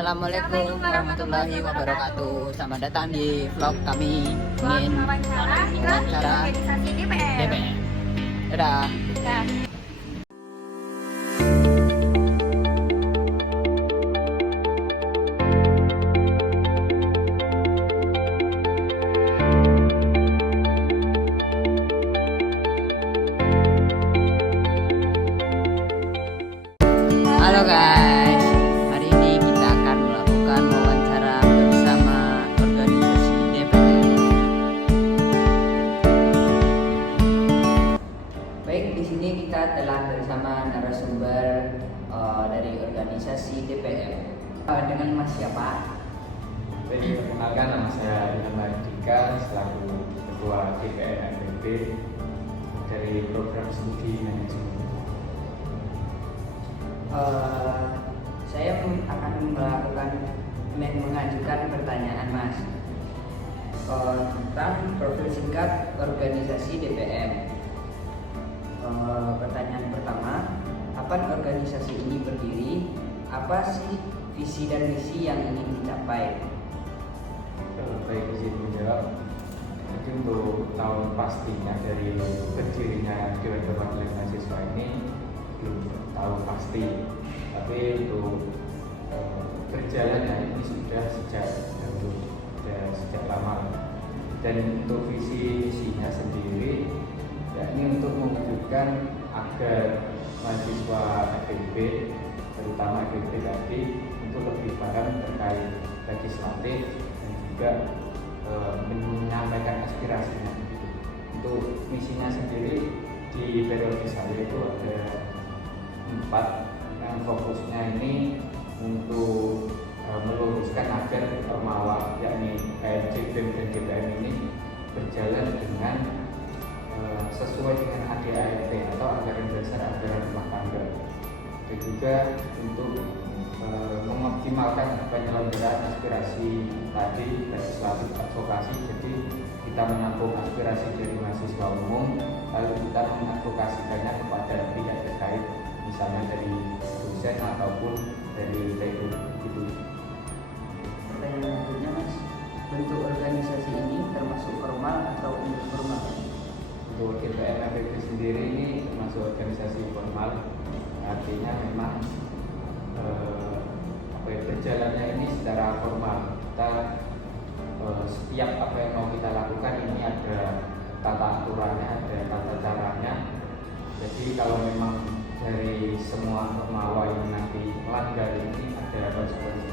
Assalamualaikum warahmatullahi wabarakatuh. Selamat datang di vlog kami ingin wawancara DPR. Dadah. Halo guys, hari ini kita akan melakukan wawancara bersama organisasi DPR. Baik, di sini kita telah bersama narasumber dari organisasi DPR. Dengan Mas siapa? Baik, perkenalkan nama saya Ilham Mardika selaku Ketua DPR FEB dari program studi manajemen. Saya akan mengajukan pertanyaan Mas tentang profil singkat organisasi DPM. Pertanyaan pertama, kapan organisasi ini berdiri? Apa sih visi dan misi yang ingin dicapai? Baik, izin menjawab. Jadi untuk tahun pastinya dari berdirinya Dewan Perwakilan Mahasiswa ini belum tahu pasti, tapi untuk berjalannya ini sudah sejak lama. Dan untuk visi misinya sendiri yakni untuk mewujudkan agar mahasiswa FEB, terutama FEB tadi, untuk lebih paham terkait legislatif dan juga menyampaikan aspirasinya. Untuk misinya sendiri di periode saya itu ada 4 yang fokusnya ini untuk meluruskan agar Ormawa yakni JBEM dan DPM ini berjalan dengan sesuai dengan ADART atau anggaran dasar anggaran rumah tangga, dan juga untuk mengoptimalkan penyelenggaraan aspirasi tadi legislatif advokasi. Jadi kita menampung aspirasi dari mahasiswa umum, lalu kita mengadvokasikannya kepada pihak terkait, misalnya dari dosen ataupun dari rektor gitu. Pertanyaan selanjutnya Mas, bentuk organisasi ini termasuk formal atau informal? Untuk DPR FEB sendiri ini termasuk organisasi formal, artinya memang berjalannya ini secara formal. Kita setiap apa yang mau kita lakukan ini ada tata aturannya, ada tata caranya. Jadi kalau memang dari semua Ormawa yang nanti melanggar ini ada konsekuensi.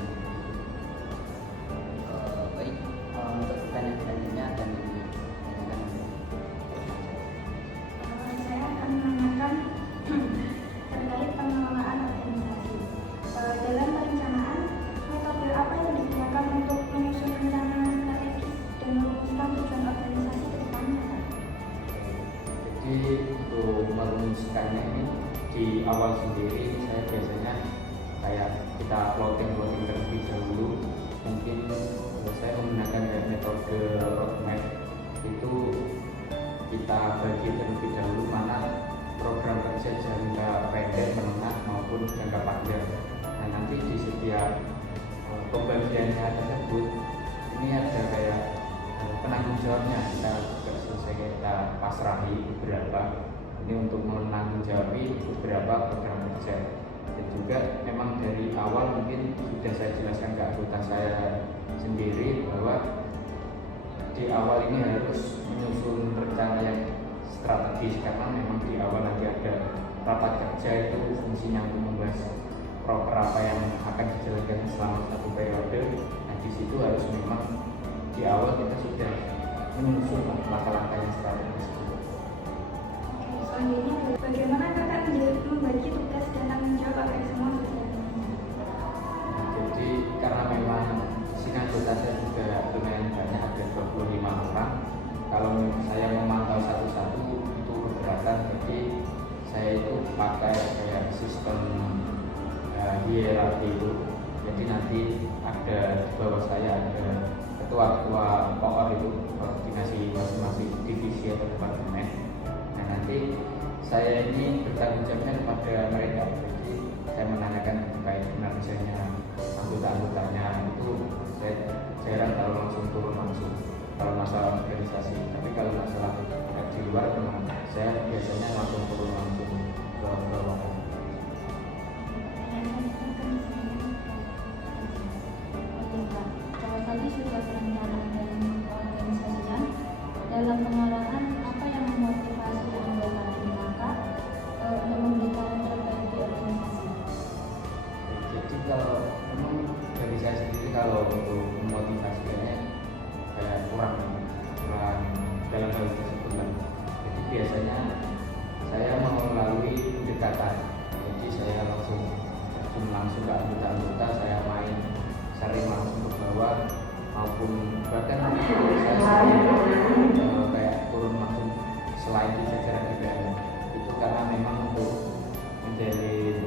Baik, untuk pertanyaan selanjutnya akan Saya akan menanyakan terkait pengelolaan organisasi. Dalam perencanaan, metode apa yang digunakan untuk menyusun rencana strategis dan merumuskan tujuan organisasi ke depannya? Jadi untuk merumuskannya ini di awal sendiri saya biasanya kayak kita plotting terlebih dahulu. Mungkin saya menggunakan metode roadmap, itu kita bagi terlebih dahulu mana program kerja jangka pendek, menengah maupun jangka panjang. Nah, nanti di setiap pembagiannya tersebut ini ada kayak penanggung jawabnya, kita selesai kita pasrahi beberapa ini untuk menanggung jawabi beberapa program kerja. Dan juga memang dari awal mungkin sudah saya jelaskan ke anggota saya sendiri bahwa di awal ini harus menyusun rencana yang strategis, karena memang di awal nanti ada rapat kerja, itu fungsinya untuk membahas proper apa yang akan dijalankan selama satu periode. Nah, di situ harus memang di awal kita sudah menyusun langkah-langkah yang strategis. Selanjutnya, bagaimana kakak membagi tugas dan tanggung jawab agar semua berjalan? Jadi karena memang sini anggota saya juga lumayan banyak, ada 25 orang. Kalau saya memantau satu-satu itu keberatan, jadi saya itu pakai kayak sistem hierarki itu. Jadi nanti ada di bawah saya ada ketua-ketua POR itu, koordinasi masing-masing divisi atau departemen. Nah, nanti saya ini bertanggung jawabnya kepada mereka. Jadi saya menanyakan terkait kinerjanya anggota-anggota jarang kalau langsung turun langsung kalau masalah organisasi. Tapi kalau masalah di luar memang saya biasanya langsung turun langsung ke bawah. Kalau tadi sudah perencanaan dan organisasian, dalam pengarahan apa yang memotivasi anggota tim kakak untuk memberikan yang terbaik di organisasi? Jadi kalau memang dari saya sendiri kalau untuk memotivasikannya kayak kurang dalam hal tersebut lah. Jadi biasanya saya mau melalui pendekatan. Jadi saya langsung ke anggota-anggota, saya main sering langsung ke bawah maupun bahkan saya sering kayak turun langsung selain di jajaran DPR itu karena memang untuk menjadi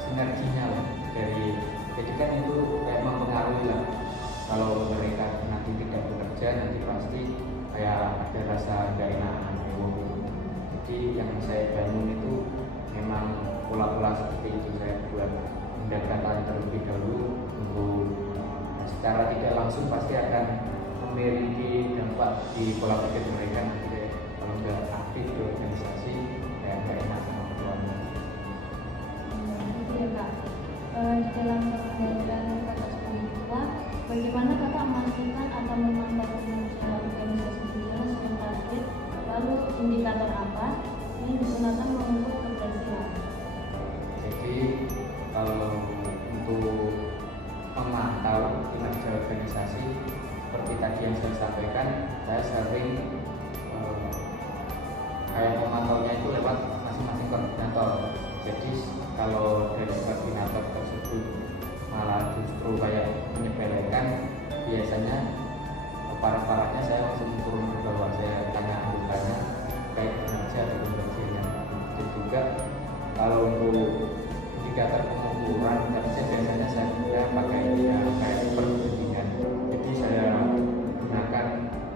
sinerginya lah dari, jadi kan itu kayak mempengaruhi lah kalau mereka nanti tidak bekerja nanti pasti kayak ada rasa gak enakan. Jadi yang saya bangun itu memang pola-pola seperti itu saya buat pendekatan terlebih dahulu untuk secara tidak langsung pasti akan memiliki dampak di pola pikir mereka nanti kalau nggak aktif di organisasi kayak nggak enak sama keluarga. Gitu ya kak. Di dalam pengendalian kakak sebagai ketua, bagaimana kakak memastikan atau memantau kinerja organisasi beliau sesuai target? Lalu indikator apa yang digunakan mengukur keberhasilan? Jadi kalau untuk memantau kinerja organisasi seperti tadi yang saya sampaikan, saya sering kayak memantaunya itu lewat masing-masing koordinator. Jadi kalau dari koordinator tersebut malah justru kayak menyepelekan, biasanya parah-parahnya saya langsung turun ke bawah, saya tanya anggotanya kayak kinerja atau kinerjanya. Dan juga kalau untuk indikator pengukuran kerja biasanya saya pakai kayak perbandingan. Jadi saya gunakan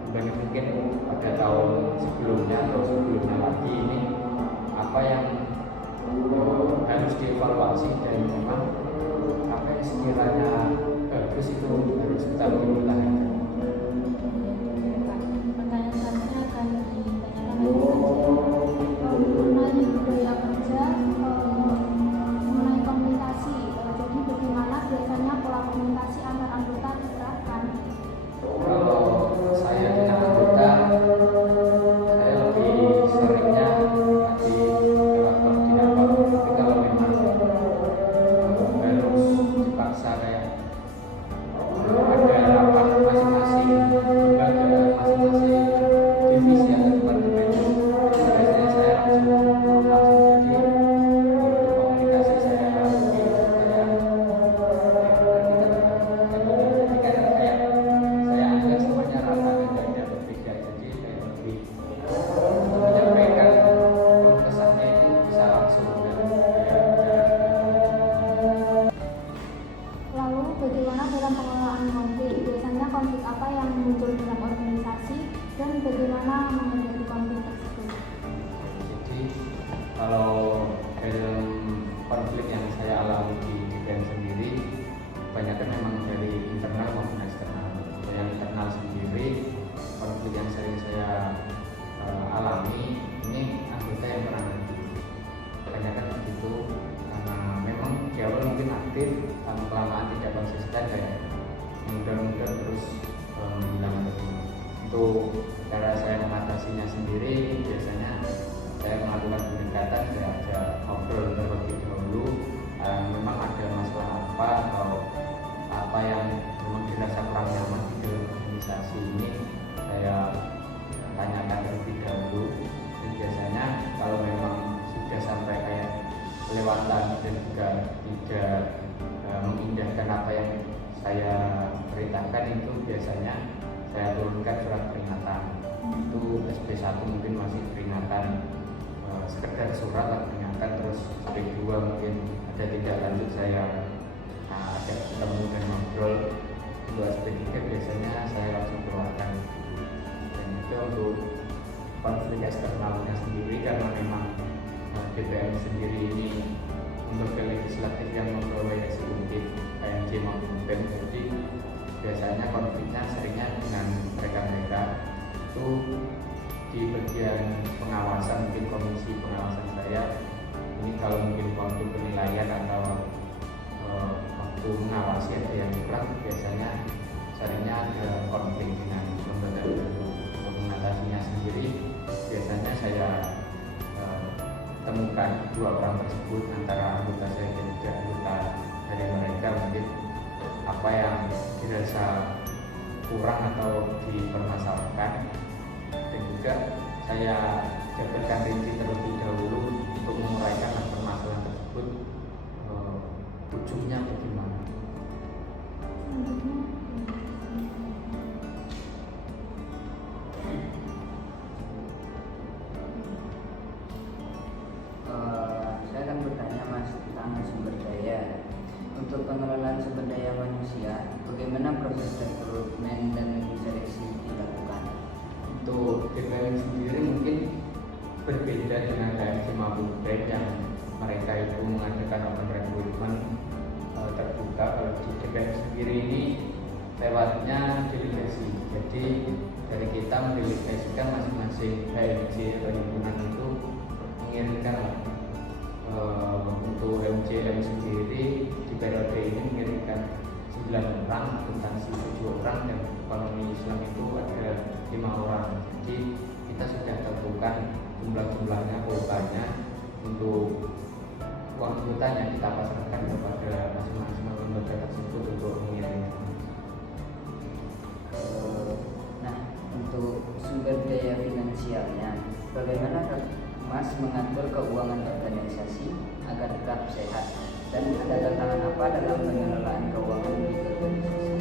dibanding mungkin pada tahun sebelumnya atau sebelumnya lagi ini apa yang harus dievaluasi dan memang apa yang sekiranya bagus itu harus kita pertahankan. Pertanyaan selanjutnya akan ditanyakan mengenai budaya kerja, mengenai komunikasi. Jadi bagaimana biasanya pola komunikasi antar anggota diterapkan? Kalau saya dengan anggota, saya lebih seringnya nanti lewat koordinator. Tapi kalau memang harus dipaksa kayak ada rapat masing-masing lembaga, masing-masing divisi atau departemen, biasanya saya langsung jadi komunikasi saya lebih kayak ketika kayak saya anggap semuanya rata dan tidak ada berbeda, jadi kayak lebih untuk menyampaikan kesannya itu bisa langsung dan kayak Lalu bagaimana dalam pengelolaan konflik? Biasanya konflik apa yang muncul dalam organisasi dan bagaimana menghadapi konflik tersebut? Jadi kalau dalam konflik yang saya alami di DPM sendiri, kebanyakan memang dari internal maupun eksternal. Yang internal sendiri, konflik yang sering saya alami ini anggota yang pernah nanti. Kebanyakan begitu karena memang di awal mungkin aktif, lama-kelamaan tidak konsisten kayak mudah-mudah terus hilang terus. Untuk cara saya mengatasinya sendiri, biasanya saya melakukan pendekatan, saya ajak ngobrol terlebih dahulu. Memang ada masalah apa atau apa yang memang dirasa kurang nyaman di dalam organisasi ini, saya tanyakan terlebih dahulu. Dan biasanya kalau memang sudah sampai kayak kelewatan dan juga tidak mengindahkan apa yang saya perintahkan, itu biasanya saya turunkan surat peringatan. Itu SP1 mungkin masih peringatan sekedar surat lah peringatan, terus SP2 mungkin ada tindak lanjut, saya ada ketemu dan ngobrol. Untuk SP3 biasanya saya langsung keluarkan. Dan itu untuk konflik eksternalnya sendiri, karena memang DPM sendiri ini lembaga legislatif yang membawa eksekutif KMJ maupun waktu mengawasi ada yang kurang, biasanya seringnya ada konflik dengan lembaga baru. Untuk mengatasinya sendiri, biasanya saya temukan dua orang tersebut, antara anggota saya dan juga anggota dari mereka, mungkin apa yang dirasa kurang atau dipermasalahkan, dan juga saya jabarkan rinci terlebih dahulu untuk menguraikan permasalahan tersebut, ujungnya bagaimana. Saya akan bertanya Mas tentang sumber daya. Untuk pengelolaan sumber daya manusia, bagaimana proses rekrutmen dan seleksi dilakukan? Untuk DPM sendiri mungkin berbeda dengan KMC Mabukbek yang mereka itu mengadakan open recruitment terbuka. Kalau di DPM sendiri ini lewatnya delegasi, jadi dari kita mendelegasikan masing-masing HMC atau himpunan itu mengirimkan untuk HMCM sendiri di periode ini mengirimkan 9 orang, akuntansi 7 orang, dan ekonomi Islam itu ada 5 orang. Jadi kita sudah tentukan jumlahnya, kuotanya, untuk uang kuotanya kita pasrahkan kepada masing-masing lembaga tersebut untuk mengirim. Nah, untuk sumber daya finansialnya, bagaimana Mas mengatur keuangan organisasi agar tetap sehat, dan ada tantangan apa dalam pengelolaan keuangan di organisasi?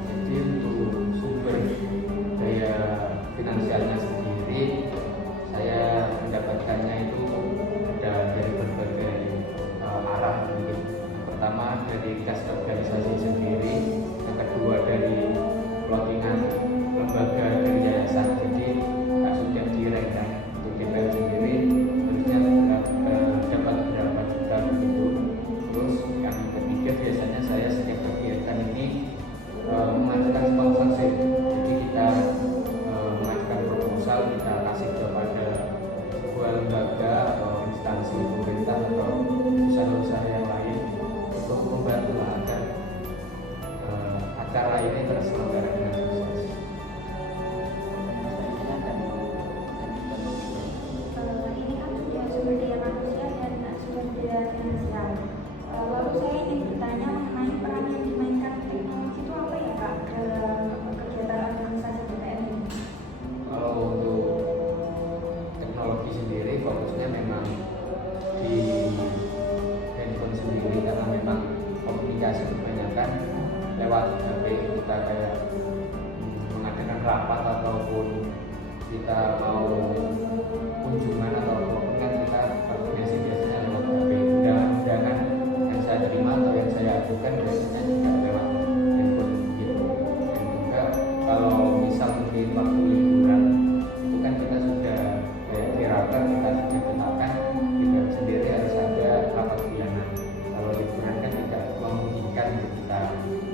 Jadi untuk sumber daya finansialnya sendiri, saya mendapatkannya itu ada dari berbagai arah. Mungkin yang pertama dari kas organisasi sendiri, yang kedua dari plottingan lembaga dari yayasan. Jadi sudah direnggang untuk DPM sendiri harusnya dapat berapa juta begitu. Terus yang ketiga, biasanya saya setiap kegiatan ini mengajukan sponsorship. Jadi kita mengajukan proposal, kita kasih kepada sebuah lembaga atau instansi pemerintah atau usaha-usaha yang lain untuk membantu agar acara ini terselenggara dengan sukses. Ini kan sudah sumber daya manusia dan sumber daya finansial. Lalu saya ingin bertanya mengenai peran yang dimainkan teknologi itu apa ya Kak dalam kegiatan organisasi DPM ini? Kalau untuk teknologi sendiri, fokusnya memang di handphone sendiri, karena memang komunikasi kebanyakan lewat HP. Kita kayak mengadakan rapat ataupun kita mau kunjungan atau kan kita koordinasi biasanya lewat HP. Undangan yang saya terima atau yang saya ajukan biasanya juga lewat handphone gitu. Dan juga kalau misal mungkin waktu liburan itu kan kita sudah kirakan, kita sudah tetapkan juga sendiri harus ada rapat bulanan. Kalau liburan kan tidak memungkinkan untuk kita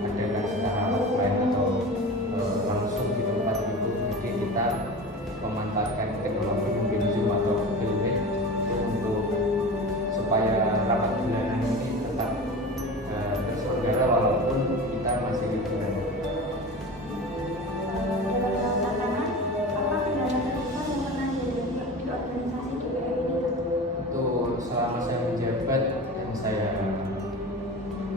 adakan secara offline atau langsung di tempat itu. Jadi kita memanfaatkan teknologi mungkin Zoom atau Google Meet untuk supaya rapat bulanan ini tetap terselenggara walaupun kita masih liburan. Dalam tantangan, apa kendala terbesar yang pernah dihadapi di organisasi DPM ini Kak? Untuk selama saya menjabat,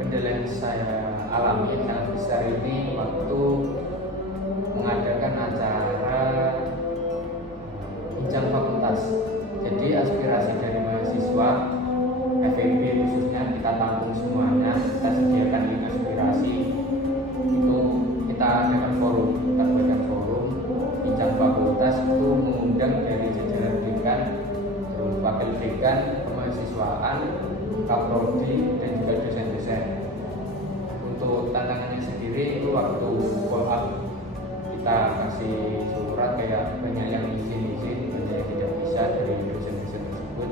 kendala yang saya alami yang sangat besar ini waktu mengadakan acara bincang fakultas. Jadi aspirasi dari mahasiswa FEB khususnya kita tampung semuanya, kita sediakan link aspirasi itu, kita adakan forum, kita buatkan forum bincang fakultas itu mengundang dari jajaran dekan, terus wakil dekan, kemahasiswaan, kaprodi, dan juga dosen-dosen. Untuk tantangannya sendiri itu waktu follow up, kita kasih surat kayak banyak yang izin, banyak yang tidak bisa dari dosen-dosen tersebut.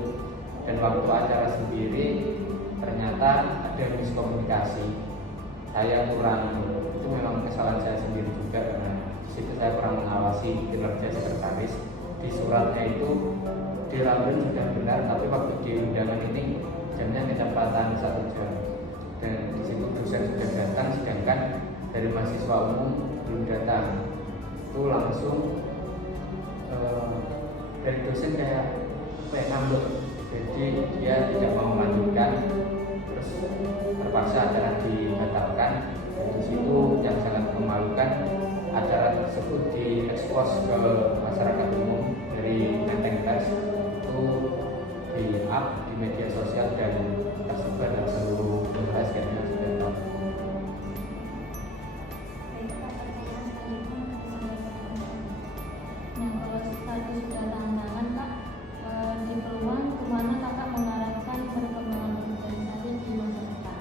Dan waktu acara sendiri ternyata ada miskomunikasi. Saya kurang, itu memang kesalahan saya sendiri juga, karena di situ saya kurang mengawasi kinerja sekretaris. Di suratnya itu dirambut sudah benar, tapi waktu di undangan ini jamnya kecepatan 1 jam. dan di situ dosen sudah datang, sedangkan dari mahasiswa umum belum datang. Itu langsung dari dosen kayak ngambek, jadi dia tidak mau melanjutkan, terus terpaksa acara dibatalkan. Di situ yang sangat memalukan, acara tersebut diekspos ke masyarakat umum dari Menteng Tes, itu di up di media sosial dan tersebar di seluruh Unhas kayaknya sudah tahu. Baik, Pak, pertanyaan selanjutnya Nah, kalau tadi sudah tantangan Kak, di peluang kemana Kakak mengharapkan perkembangan organisasi di masa depan?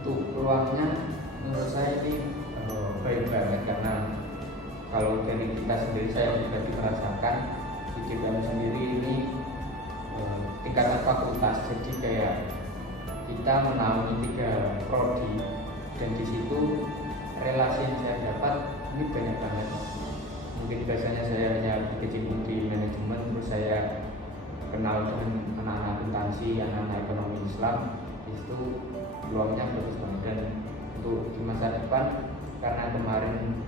Untuk peluangnya menurut saya ini baik banget, karena kalau dari kita sendiri, saya pribadi merasakan di GPM sendiri ini tingkatan fakultas, jadi kayak kita menaungi 3 prodi, dan di situ relasi yang saya dapat ini banyak banget. Mungkin biasanya saya hanya berkecimpung di manajemen, terus saya kenal dengan anak-anak akuntansi, anak-anak ekonomi Islam. Di situ peluangnya bagus banget. Dan untuk di masa depan, karena kemarin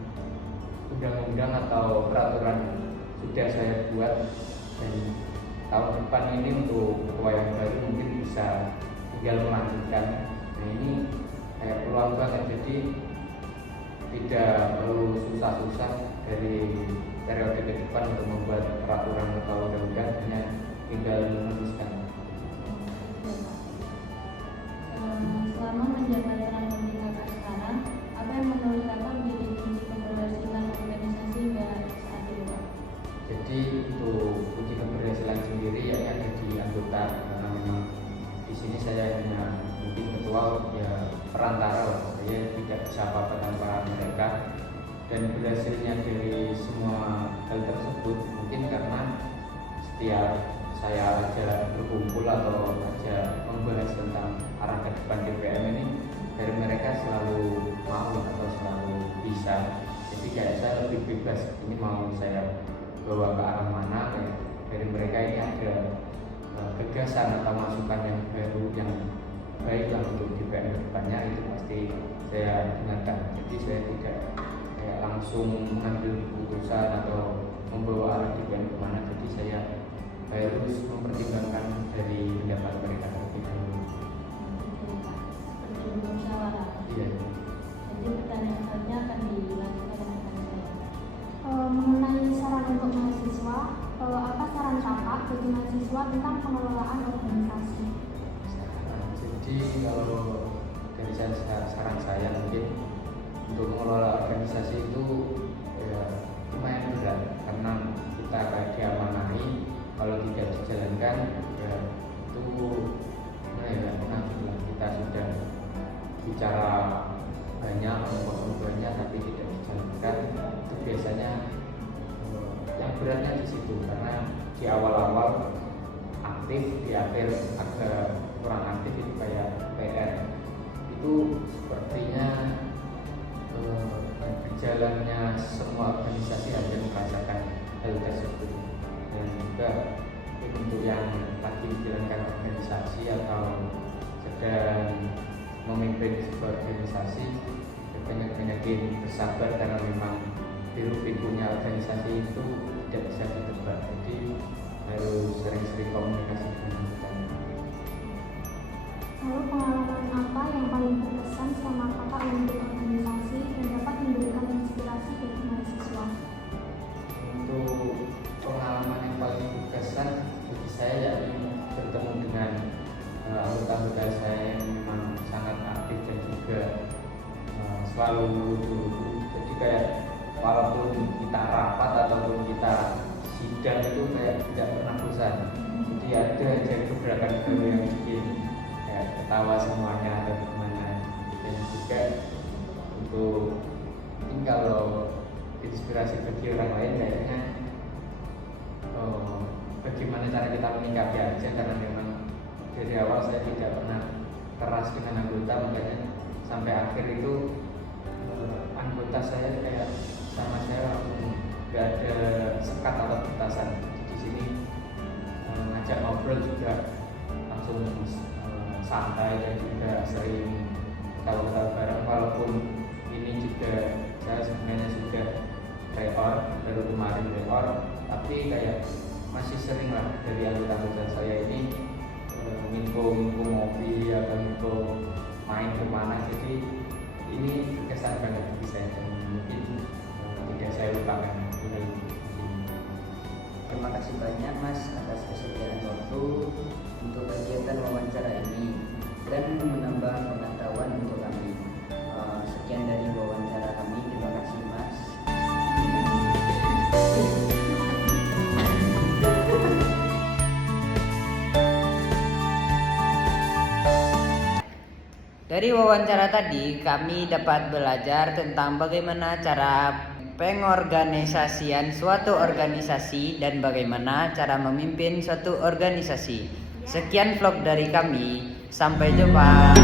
undang-undang atau peraturan sudah saya buat, dan tahun depan ini untuk ketua yang baru mungkin bisa tinggal melanjutkan. Nah, ini kayak peluang banget, jadi tidak perlu susah-susah dari periode ke depan untuk membuat peraturan atau undang-undang, hanya tinggal meneruskan. Selama menjabat peran penting Kakak sekarang, apa yang menurut Kakak menjadi kunci keberhasilan organisasi hingga saat ini Pak? Jadi untuk kunci keberhasilan sendiri ya ada di anggota, karena memang di sini saya hanya mungkin ketua, ya perantara lah. Saya tidak bisa apa-apa tanpa mereka, dan berhasilnya dari semua hal tersebut mungkin karena setiap saya ajak berkumpul atau ajak membahas tentang arah ke depan GPM ini, dari mereka selalu mau atau selalu bisa. Jadi kayak saya lebih bebas, ini mau saya bawa ke arah mana, kayak dari mereka ini ada gagasan atau masukan yang baru yang baik lah untuk GPM ke depannya, itu pasti saya dengarkan. Jadi saya tidak kayak langsung mengambil keputusan atau membawa arah GPM kemana, jadi saya harus mempertimbangkan dari pendapat mereka lebih dulu. Seperti bermusyawarah. Iya. Jadi pertanyaan selanjutnya akan dilanjutkan dengan saya. mengenai saran untuk mahasiswa, apa saran Kakak bagi mahasiswa tentang pengelolaan organisasi? Jadi kalau dari saran saya mungkin untuk mengelola organisasi itu ya, lumayan berat, karena kita kayak diamanahi, kalau tidak dijalankan ya itu kita sudah bicara banyak, ngomong banyak tapi tidak dijalankan, itu biasanya yang beratnya di situ, karena di awal-awal aktif, di akhir agak kurang aktif, itu kayak PR. Itu sepertinya berjalannya semua organisasi ada merasakan hal tersebut. Dan juga untuk yang lagi menjalankan organisasi atau sedang memimpin sebuah organisasi, banyak-banyakin bersabar, karena memang hiruk-pikuknya organisasi itu tidak bisa ditebak. Jadi harus sering-sering komunikasi dengan kita. Lalu pengalaman apa yang paling berkesan selama Kakak memimpin organisasi dan dapat memberikan inspirasi bagi mahasiswa? Untuk pengalaman yang paling berkesan bagi saya yakni bertemu dengan anggota-anggota saya yang memang sangat aktif dan juga selalu lucu-lucu. Jadi kayak walaupun kita rapat ataupun kita sidang itu kayak tidak pernah bosan. Jadi ada aja gebrakan baru yang bikin kayak ketawa semuanya atau gimana. Dan juga untuk mungkin kalau inspirasi bagi orang lain kayaknya bagaimana cara kita menyikapi aja, karena memang dari awal saya tidak pernah keras dengan anggota, makanya sampai akhir itu anggota saya kayak sama saya langsung gak ada sekat atau batasan. Di sini ngajak ngobrol juga langsung santai dan juga sering ketawa-ketawa bareng. Walaupun ini juga saya sebenarnya sudah reor, baru kemarin reor, tapi kayak masih sering lah dari anggota-anggota saya ini minum ngopi atau minum main kemana. Jadi ini kesan banget bagi saya dan mungkin tidak saya lupakan. Terima kasih banyak Mas atas kesediaan waktu untuk kegiatan wawancara ini dan menambah pengetahuan untuk kami. Sekian dari wawancara kami. Terima kasih Mas. Dari wawancara tadi kami dapat belajar tentang bagaimana cara pengorganisasian suatu organisasi dan bagaimana cara memimpin suatu organisasi. Sekian vlog dari kami. Sampai jumpa.